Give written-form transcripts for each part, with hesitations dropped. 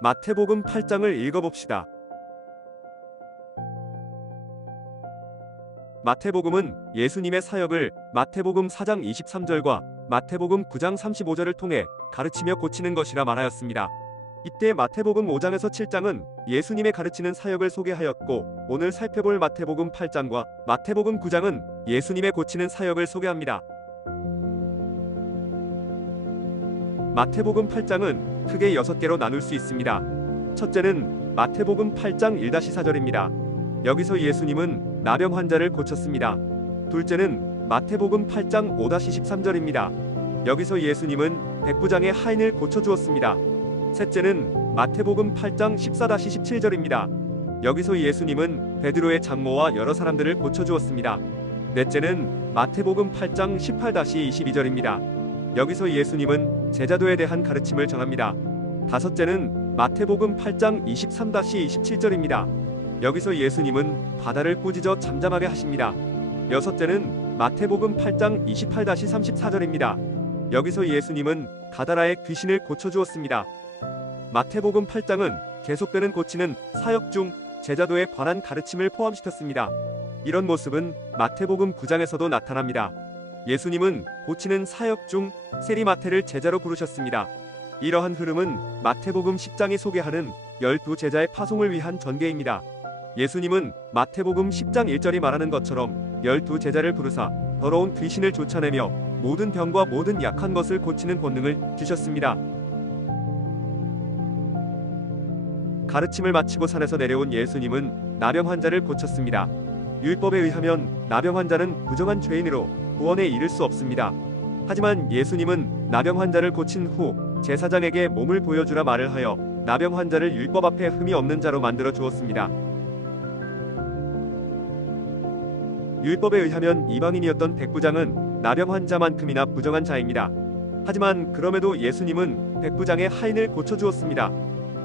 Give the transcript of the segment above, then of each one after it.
마태복음 8장을 읽어봅시다. 마태복음은 예수님의 사역을 마태복음 4장 23절과 마태복음 9장 35절을 통해 가르치며 고치는 것이라 말하였습니다. 이때 마태복음 5장에서 7장은 예수님의 가르치는 사역을 소개하였고, 오늘 살펴볼 마태복음 8장과 마태복음 9장은 예수님의 고치는 사역을 소개합니다. 마태복음 8장은 크게 6개로 나눌 수 있습니다. 첫째는 마태복음 8장 1-4절입니다. 여기서 예수님은 나병 환자를 고쳤습니다. 둘째는 마태복음 8장 5-13절입니다. 여기서 예수님은 백부장의 하인을 고쳐주었습니다. 셋째는 마태복음 8장 14-17절입니다. 여기서 예수님은 베드로의 장모와 여러 사람들을 고쳐주었습니다. 넷째는 마태복음 8장 18-22절입니다. 여기서 예수님은 제자도에 대한 가르침을 전합니다. 다섯째는 마태복음 8장 23-27절입니다. 여기서 예수님은 바다를 꾸짖어 잠잠하게 하십니다. 여섯째는 마태복음 8장 28-34절입니다. 여기서 예수님은 가다라의 귀신을 고쳐주었습니다. 마태복음 8장은 계속되는 고치는 사역 중 제자도에 관한 가르침을 포함시켰습니다. 이런 모습은 마태복음 9장에서도 나타납니다. 예수님은 고치는 사역 중 세리마태를 제자로 부르셨습니다. 이러한 흐름은 마태복음 10장이 소개하는 12제자의 파송을 위한 전개입니다. 예수님은 마태복음 10장 1절이 말하는 것처럼 12제자를 부르사 더러운 귀신을 쫓아내며 모든 병과 모든 약한 것을 고치는 권능을 주셨습니다. 가르침을 마치고 산에서 내려온 예수님은 나병 환자를 고쳤습니다. 율법에 의하면 나병 환자는 부정한 죄인으로 구원에 이를 수 없습니다. 하지만 예수님은 나병 환자를 고친 후 제사장에게 몸을 보여주라 말을 하여 나병 환자를 율법 앞에 흠이 없는 자로 만들어 주었습니다. 율법에 의하면 이방인이었던 백부장은 나병 환자만큼이나 부정한 자입니다. 하지만 그럼에도 예수님은 백부장의 하인을 고쳐주었습니다.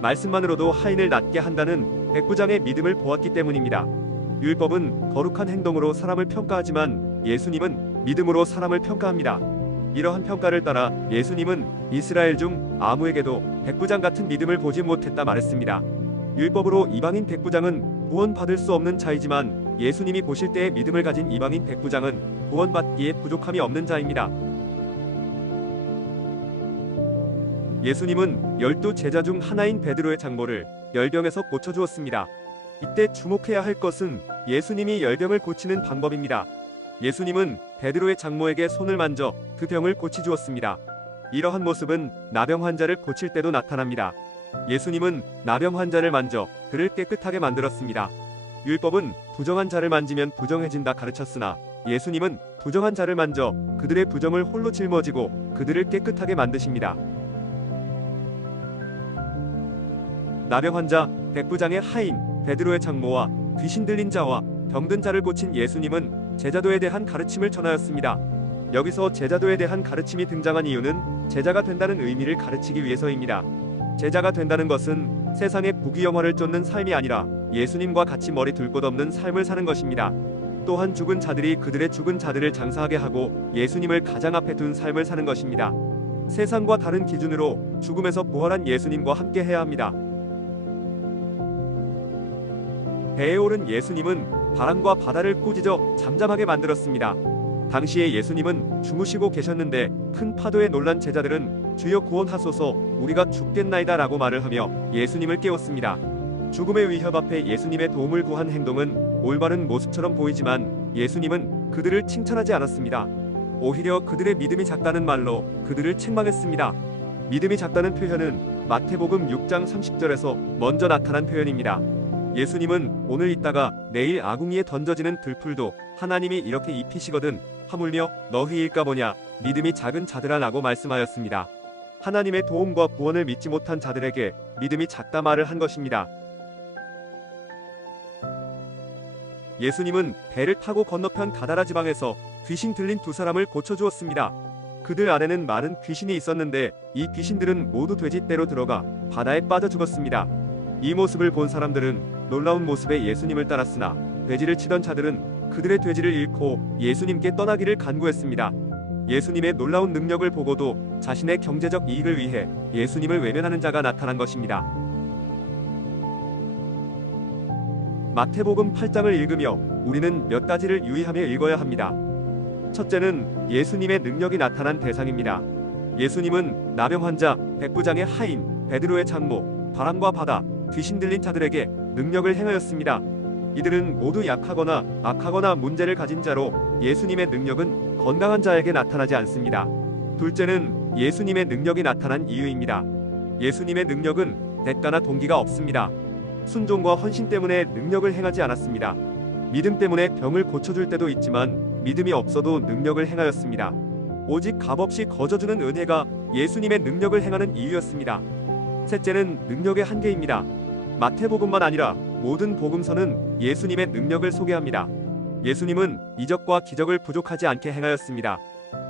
말씀만으로도 하인을 낫게 한다는 백부장의 믿음을 보았기 때문입니다. 율법은 거룩한 행동으로 사람을 평가하지만 예수님은 믿음으로 사람을 평가합니다. 이러한 평가를 따라 예수님은 이스라엘 중 아무에게도 백부장 같은 믿음을 보지 못했다 말했습니다. 율법으로 이방인 백부장은 구원받을 수 없는 자이지만 예수님이 보실 때의 믿음을 가진 이방인 백부장은 구원받기에 부족함이 없는 자입니다. 예수님은 12제자 중 하나인 베드로의 장모를 열병에서 고쳐주었습니다. 이때 주목해야 할 것은 예수님이 열병을 고치는 방법입니다. 예수님은 베드로의 장모에게 손을 만져 그 병을 고치주었습니다. 이러한 모습은 나병 환자를 고칠 때도 나타납니다. 예수님은 나병 환자를 만져 그를 깨끗하게 만들었습니다. 율법은 부정한 자를 만지면 부정해진다 가르쳤으나 예수님은 부정한 자를 만져 그들의 부정을 홀로 짊어지고 그들을 깨끗하게 만드십니다. 나병 환자, 백부장의 하인, 베드로의 장모와 귀신 들린 자와 병든 자를 고친 예수님은 제자도에 대한 가르침을 전하였습니다. 여기서 제자도에 대한 가르침이 등장한 이유는 제자가 된다는 의미를 가르치기 위해서입니다. 제자가 된다는 것은 세상의 부귀영화를 쫓는 삶이 아니라 예수님과 같이 머리 둘 곳 없는 삶을 사는 것입니다. 또한 죽은 자들이 그들의 죽은 자들을 장사하게 하고 예수님을 가장 앞에 둔 삶을 사는 것입니다. 세상과 다른 기준으로 죽음에서 부활한 예수님과 함께 해야 합니다. 배에 오른 예수님은 바람과 바다를 꾸짖어 잠잠하게 만들었습니다. 당시에 예수님은 주무시고 계셨는데 큰 파도에 놀란 제자들은 주여 구원하소서 우리가 죽겠나이다 라고 말을 하며 예수님을 깨웠습니다. 죽음의 위협 앞에 예수님의 도움을 구한 행동은 올바른 모습처럼 보이지만 예수님은 그들을 칭찬하지 않았습니다. 오히려 그들의 믿음이 작다는 말로 그들을 책망했습니다. 믿음이 작다는 표현은 마태복음 6장 30절에서 먼저 나타난 표현입니다. 예수님은 오늘 있다가 내일 아궁이에 던져지는 들풀도 하나님이 이렇게 입히시거든 하물며 너희일까 보냐 믿음이 작은 자들아 라고 말씀하였습니다. 하나님의 도움과 구원을 믿지 못한 자들에게 믿음이 작다 말을 한 것입니다. 예수님은 배를 타고 건너편 가다라 지방에서 귀신 들린 두 사람을 고쳐주었습니다. 그들 안에는 많은 귀신이 있었는데 이 귀신들은 모두 돼지떼로 들어가 바다에 빠져 죽었습니다. 이 모습을 본 사람들은 놀라운 모습에 예수님을 따랐으나 돼지를 치던 자들은 그들의 돼지를 잃고 예수님께 떠나기를 간구했습니다. 예수님의 놀라운 능력을 보고도 자신의 경제적 이익을 위해 예수님을 외면하는 자가 나타난 것입니다. 마태복음 8장을 읽으며 우리는 몇 가지를 유의하며 읽어야 합니다. 첫째는 예수님의 능력이 나타난 대상입니다. 예수님은 나병 환자, 백부장의 하인, 베드로의 장모, 바람과 바다, 귀신 들린 자들에게 능력을 행하였습니다. 이들은 모두 약하거나 악하거나 문제를 가진 자로 예수님의 능력은 건강한 자에게 나타나지 않습니다. 둘째는 예수님의 능력이 나타난 이유입니다. 예수님의 능력은 대가나 동기가 없습니다. 순종과 헌신 때문에 능력을 행하지 않았습니다. 믿음 때문에 병을 고쳐줄 때도 있지만 믿음이 없어도 능력을 행하였습니다. 오직 값없이 거저주는 은혜가 예수님의 능력을 행하는 이유였습니다. 셋째는 능력의 한계입니다. 마태복음만 아니라 모든 복음서는 예수님의 능력을 소개합니다. 예수님은 이적과 기적을 부족하지 않게 행하였습니다.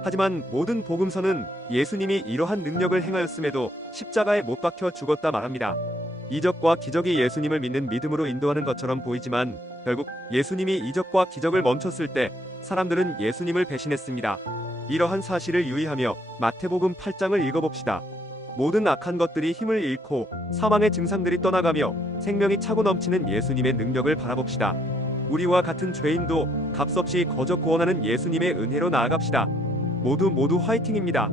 하지만 모든 복음서는 예수님이 이러한 능력을 행하였음에도 십자가에 못 박혀 죽었다 말합니다. 이적과 기적이 예수님을 믿는 믿음으로 인도하는 것처럼 보이지만 결국 예수님이 이적과 기적을 멈췄을 때 사람들은 예수님을 배신했습니다. 이러한 사실을 유의하며 마태복음 8장을 읽어봅시다. 모든 악한 것들이 힘을 잃고 사망의 증상들이 떠나가며 생명이 차고 넘치는 예수님의 능력을 바라봅시다. 우리와 같은 죄인도 값없이 거저 구원하는 예수님의 은혜로 나아갑시다. 모두 화이팅입니다.